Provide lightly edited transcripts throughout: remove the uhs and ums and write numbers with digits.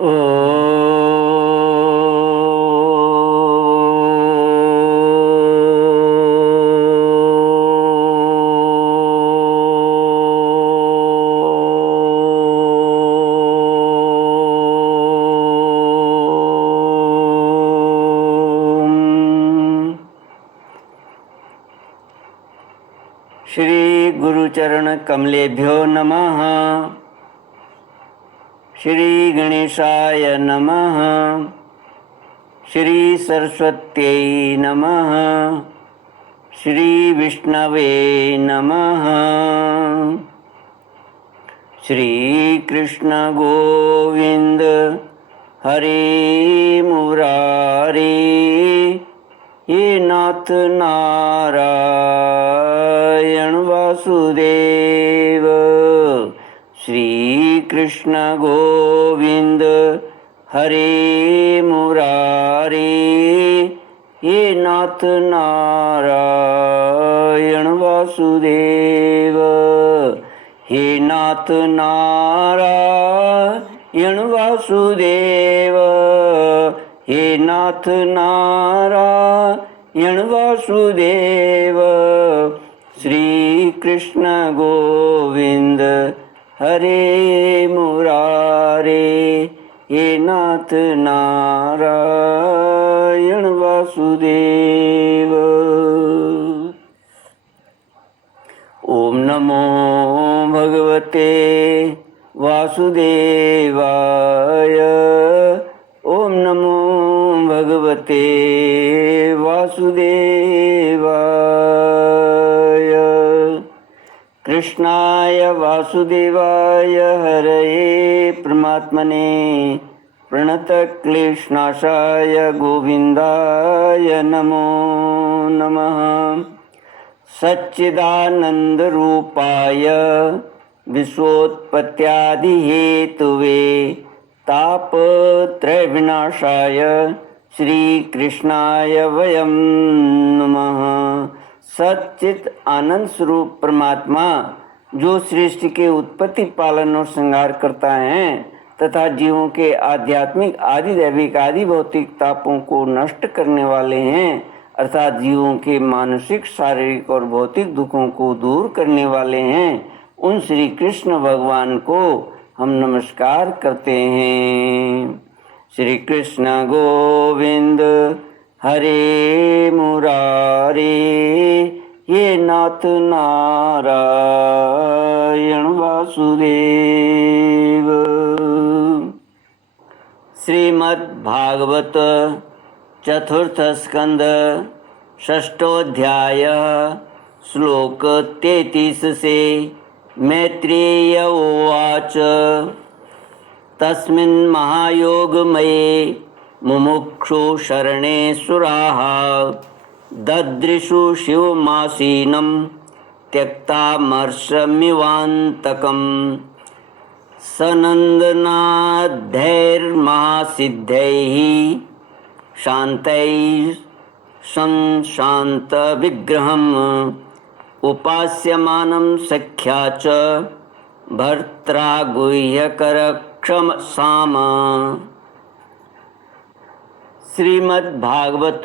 श्री गुरुचरण कमलेभ्यो नमः। श्री गणेशाय नमः। श्री सरस्वत्यै नमः। श्री विष्णवे नमः। श्री कृष्ण गोविंद हरे मुरारी, हे नाथ नारायण वासुदेव। श्री कृष्ण गोविंद हरे मुरारी, हे नाथ नारायण वासुदेव। हे नाथ नारायण वासुदेव। हे नाथ नारायण वासुदेव। श्री कृष्ण गोविंद हरे मुरारे, हे नाथ नारायण वासुदेव। ओम नमो भगवते वासुदेवाय। ओम नमो भगवते वासुदेवाय। कृष्णाय वासुदेवाय हरये परमात्मने प्रणतक्लेशनाशाय गोविन्दाय नमो नमः। सच्चिदानन्दरूपाय विश्वोत्पत्त्यादिहेतुवे तापत्रयविनाशाय श्रीकृष्णाय वयं नमः। सच्चित आनंद स्वरूप परमात्मा जो सृष्टि के उत्पत्ति, पालन और संहार करता है तथा जीवों के आध्यात्मिक, आदि दैविक, आदि भौतिक तापों को नष्ट करने वाले हैं, अर्थात जीवों के मानसिक, शारीरिक और भौतिक दुखों को दूर करने वाले हैं, उन श्री कृष्ण भगवान को हम नमस्कार करते हैं। श्री कृष्ण गोविंद हरे मुरारे, ये नाथ नारायण वासुदेव। श्रीमद् भागवत चतुर्थ स्कंद षष्ठोध्याय श्लोक 33 से मैत्रेय उवाच। तस्मिन् महायोगमये मुमुक्षु शरणे सुराः ददृशु शिवमासीनं त्यक्तामर्षमिवान्तकम् सनन्दनाद्धैर्महासिद्धैः शान्तैः संशान्तविग्रहम् उपास्यमानं सख्या च भर्त्रा गुह्यकरक्षसाम। श्रीमद् भागवत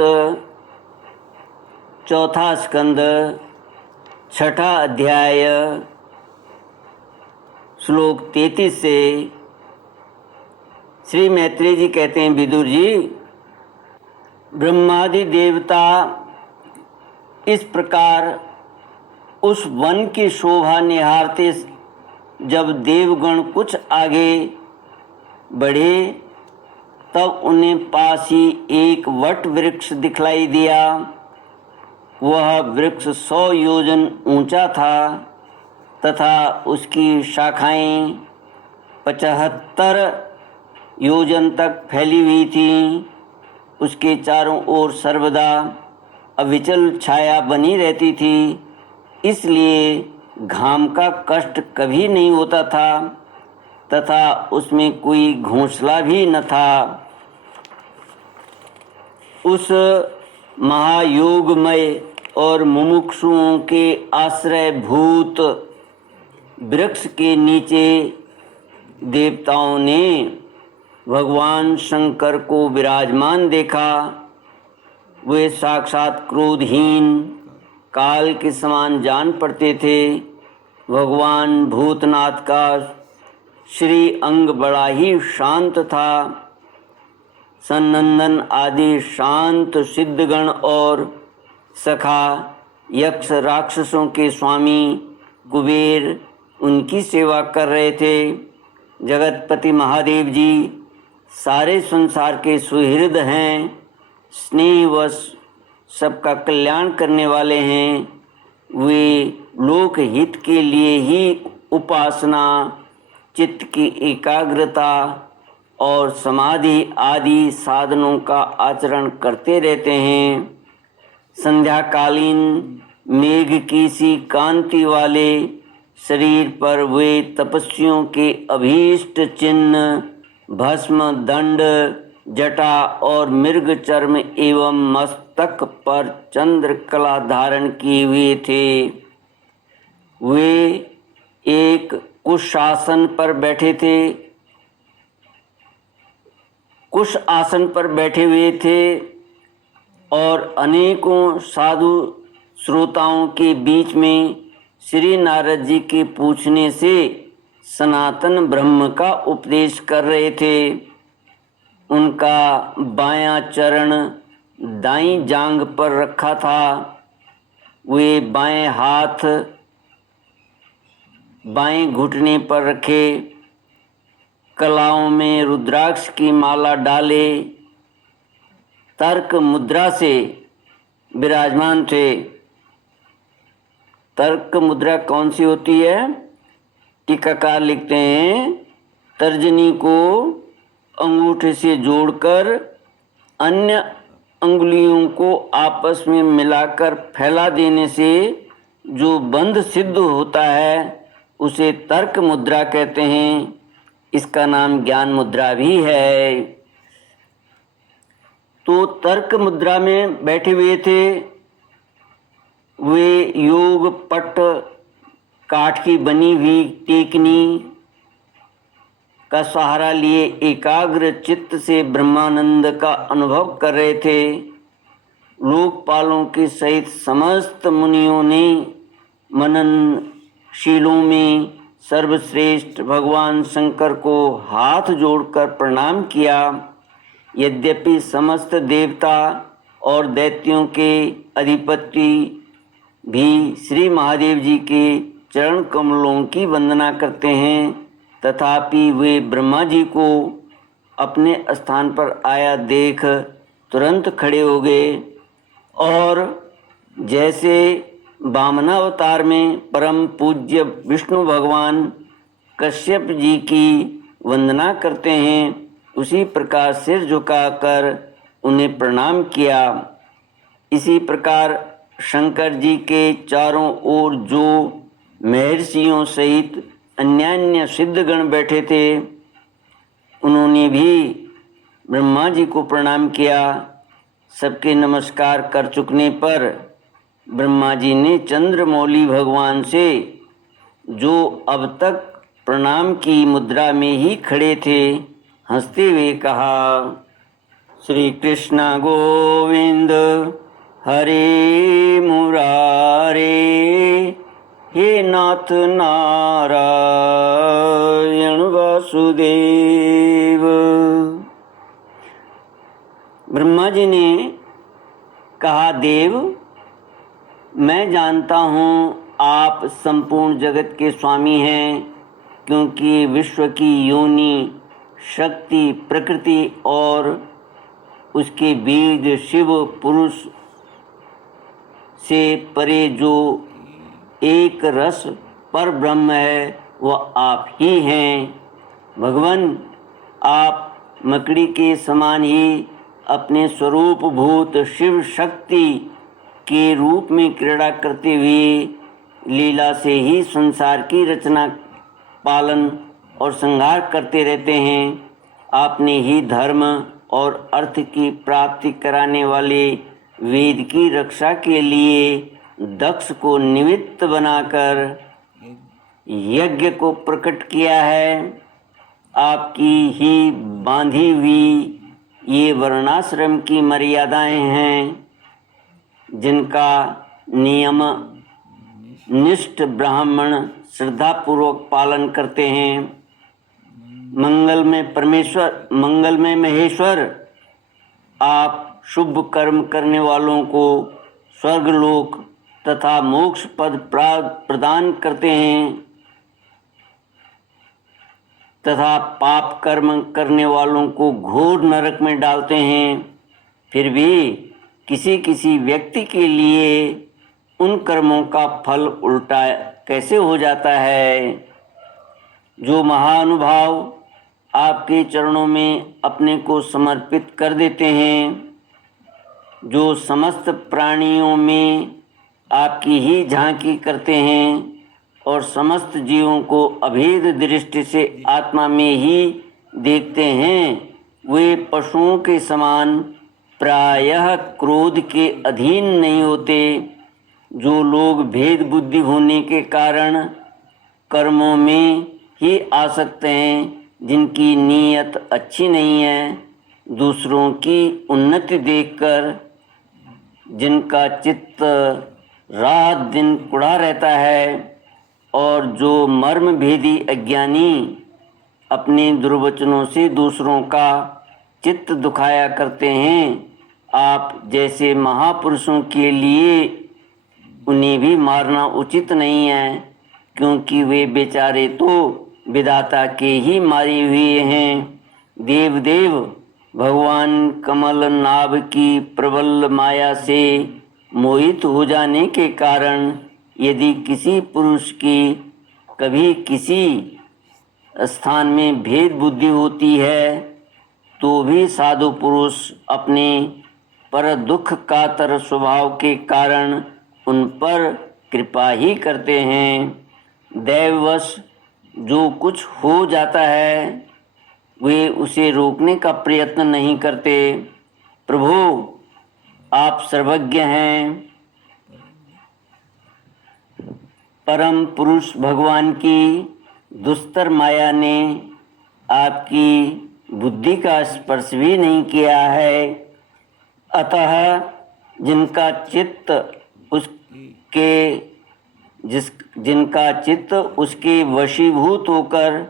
चौथा स्कंद छठा अध्याय श्लोक 33 से श्री मैत्रेय जी कहते हैं, विदुर जी, ब्रह्मादि देवता इस प्रकार उस वन की शोभा निहारते जब देवगण कुछ आगे बढ़े तब उन्हें पास ही एक वट वृक्ष दिखलाई दिया। वह वृक्ष 100 योजन ऊंचा था तथा उसकी शाखाएं 75 योजन तक फैली हुई थीं। उसके चारों ओर सर्वदा अविचल छाया बनी रहती थी, इसलिए घाम का कष्ट कभी नहीं होता था तथा उसमें कोई घोंसला भी न था। उस महायोगमय और मुमुक्षुओं के आश्रयभूत वृक्ष के नीचे देवताओं ने भगवान शंकर को विराजमान देखा। वे साक्षात क्रोधहीन काल के समान जान पड़ते थे। भगवान भूतनाथ का श्री अंग बड़ा ही शांत था। सनंदन आदि शांत सिद्धगण और सखा यक्ष राक्षसों के स्वामी कुबेर उनकी सेवा कर रहे थे। जगतपति महादेव जी सारे संसार के सुहृद हैं, स्नेहवश सबका कल्याण करने वाले हैं। वे लोक हित के लिए ही उपासना, चित्त की एकाग्रता और समाधि आदि साधनों का आचरण करते रहते हैं। संध्याकालीन मेघ की सी कांति वाले शरीर पर वे तपस्वियों के अभीष्ट चिन्ह भस्म, दंड, जटा और मृग चर्म एवं मस्तक पर चंद्रकला धारण किए हुए थे। वे एक कुश आसन पर बैठे हुए थे और अनेकों साधु श्रोताओं के बीच में श्री नारद जी के पूछने से सनातन ब्रह्म का उपदेश कर रहे थे। उनका बायां चरण दाईं जांघ पर रखा था। वे बाएं हाथ बाएं घुटने पर रखे, कलाओं में रुद्राक्ष की माला डाले, तर्क मुद्रा से विराजमान थे। तर्क मुद्रा कौन सी होती है? टीकाकार लिखते हैं, तर्जनी को अंगूठे से जोड़कर अन्य अंगुलियों को आपस में मिलाकर फैला देने से जो बंध सिद्ध होता है उसे तर्क मुद्रा कहते हैं। इसका नाम ज्ञान मुद्रा भी है। तो तर्क मुद्रा में बैठे हुए थे। वे योग पट काठ की बनी हुई टेकनी का सहारा लिए एकाग्र चित्त से ब्रह्मानंद का अनुभव कर रहे थे। लोकपालों के सहित समस्त मुनियों ने मननशीलों में सर्वश्रेष्ठ भगवान शंकर को हाथ जोड़कर प्रणाम किया। यद्यपि समस्त देवता और दैत्यों के अधिपति भी श्री महादेव जी के चरण कमलों की वंदना करते हैं, तथापि वे ब्रह्मा जी को अपने स्थान पर आया देख तुरंत खड़े हो गए और जैसे वामनावतार में परम पूज्य विष्णु भगवान कश्यप जी की वंदना करते हैं, उसी प्रकार सिर झुकाकर उन्हें प्रणाम किया। इसी प्रकार शंकर जी के चारों ओर जो महर्षियों सहित अन्यान्य सिद्धगण बैठे थे, उन्होंने भी ब्रह्मा जी को प्रणाम किया। सबके नमस्कार कर चुकने पर ब्रह्मा जी ने चंद्रमौली भगवान से, जो अब तक प्रणाम की मुद्रा में ही खड़े थे, हंसते हुए कहा, श्री कृष्ण गोविंद हरे मुरारे, हे नाथ नारायण वासुदेव। ब्रह्मा जी ने कहा, देव, मैं जानता हूँ आप संपूर्ण जगत के स्वामी हैं, क्योंकि विश्व की योनि, शक्ति, प्रकृति और उसके बीज शिव पुरुष से परे जो एक रस पर ब्रह्म है वह आप ही हैं। भगवान, आप मकड़ी के समान ही अपने स्वरूप भूत शिव शक्ति के रूप में क्रीड़ा करते हुए लीला से ही संसार की रचना, पालन और संहार करते रहते हैं। आपने ही धर्म और अर्थ की प्राप्ति कराने वाले वेद की रक्षा के लिए दक्ष को निमित्त बनाकर यज्ञ को प्रकट किया है आपकी ही बांधी हुई ये वर्णाश्रम की मर्यादाएं हैं, जिनका नियम निष्ठ ब्राह्मण श्रद्धापूर्वक पालन करते हैं। मंगल में महेश्वर, आप शुभ कर्म करने वालों को स्वर्गलोक तथा मोक्ष पद प्रदान करते हैं तथा पाप कर्म करने वालों को घोर नरक में डालते हैं। फिर भी किसी किसी व्यक्ति के लिए उन कर्मों का फल उल्टा कैसे हो जाता है। जो महानुभाव आपके चरणों में अपने को समर्पित कर देते हैं, जो समस्त प्राणियों में आपकी ही झांकी करते हैं और समस्त जीवों को अभेद दृष्टि से आत्मा में ही देखते हैं, वे पशुओं के समान प्रायः क्रोध के अधीन नहीं होते। जो लोग भेद बुद्धि होने के कारण कर्मों में ही आसक्त हैं, जिनकी नीयत अच्छी नहीं है, दूसरों की उन्नति देखकर जिनका चित्त रात दिन कुढ़ा रहता है, और जो मर्म भेदी अज्ञानी अपने दुर्वचनों से दूसरों का चित्त दुखाया करते हैं, आप जैसे महापुरुषों के लिए उन्हें भी मारना उचित नहीं है, क्योंकि वे बेचारे तो विधाता के ही मारे हुए हैं। देव भगवान कमल नाभ की प्रबल माया से मोहित हो जाने के कारण यदि किसी पुरुष की कभी किसी स्थान में भेद बुद्धि होती है, तो भी साधु पुरुष अपने पर दुख कातर स्वभाव के कारण उन पर कृपा ही करते हैं। दैववश जो कुछ हो जाता है, वे उसे रोकने का प्रयत्न नहीं करते। प्रभु, आप सर्वज्ञ हैं। परम पुरुष भगवान की दुस्तर माया ने आपकी बुद्धि का स्पर्श भी नहीं किया है, अतः जिनका चित्त उसके वशीभूत होकर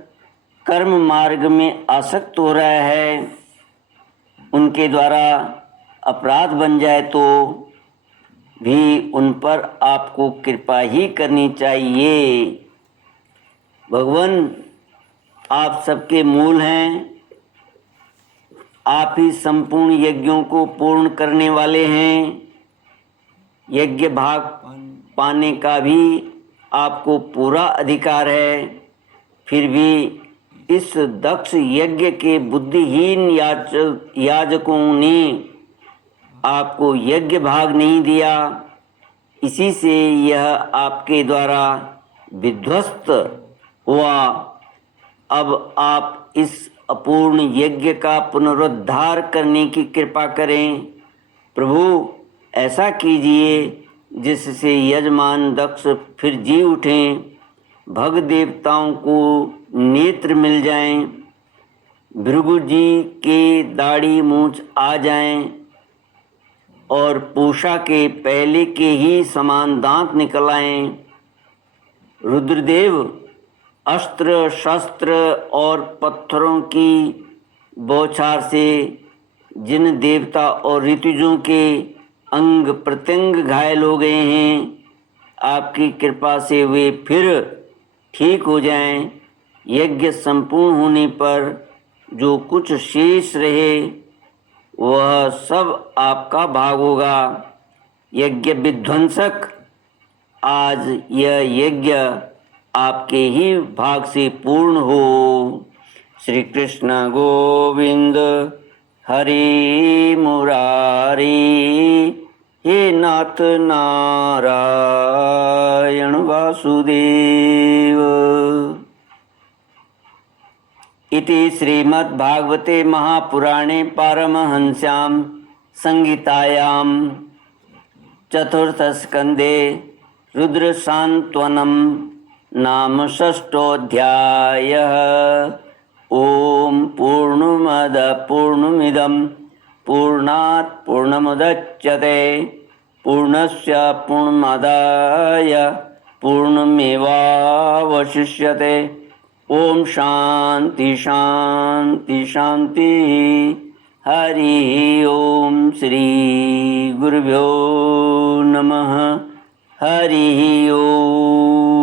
कर्म मार्ग में आसक्त हो रहा है, उनके द्वारा अपराध बन जाए तो भी उन पर आपको कृपा ही करनी चाहिए। भगवान, आप सबके मूल हैं। आप ही संपूर्ण यज्ञों को पूर्ण करने वाले हैं। यज्ञ भाग पाने का भी आपको पूरा अधिकार है। फिर भी इस दक्ष यज्ञ के बुद्धिहीन याजकों ने आपको यज्ञ भाग नहीं दिया, इसी से यह आपके द्वारा विध्वस्त हुआ। अब आप इस अपूर्ण यज्ञ का पुनरुद्धार करने की कृपा करें। प्रभु, ऐसा कीजिए जिससे यजमान दक्ष फिर जी उठें, भग देवताओं को नेत्र मिल जाएं, भृगु जी के दाढ़ी मूछ आ जाएं और पूषा के पहले के ही समान दांत निकल आएं। रुद्रदेव अस्त्र शस्त्र और पत्थरों की बौछार से जिन देवता और ऋतुजों के अंग प्रत्यंग घायल हो गए हैं, आपकी कृपा से वे फिर ठीक हो जाएं। यज्ञ संपूर्ण होने पर जो कुछ शेष रहे वह सब आपका भाग होगा। यज्ञ विध्वंसक, आज यह यज्ञ आपके ही भाग से पूर्ण हो। श्री कृष्ण गोविंद हरि मुरारी, हे नाथ नारायण वासुदेव। इति श्रीमद्भागवते महापुराणे पारमहंस्यां संहितायां चतुर्थस्कन्धे रुद्रसान्त्वनं नाम षष्ठोऽध्यायः। ओम पूर्णमद पूर्णमिदं पूर्णात् पूर्णमुदच्यते पूर्णस्य पूर्णमादाय पूर्णमेवावशिष्यते। ओम शांति शांति शांति। हरि ओम श्री गुरुभ्यो नमः। हरि ओम।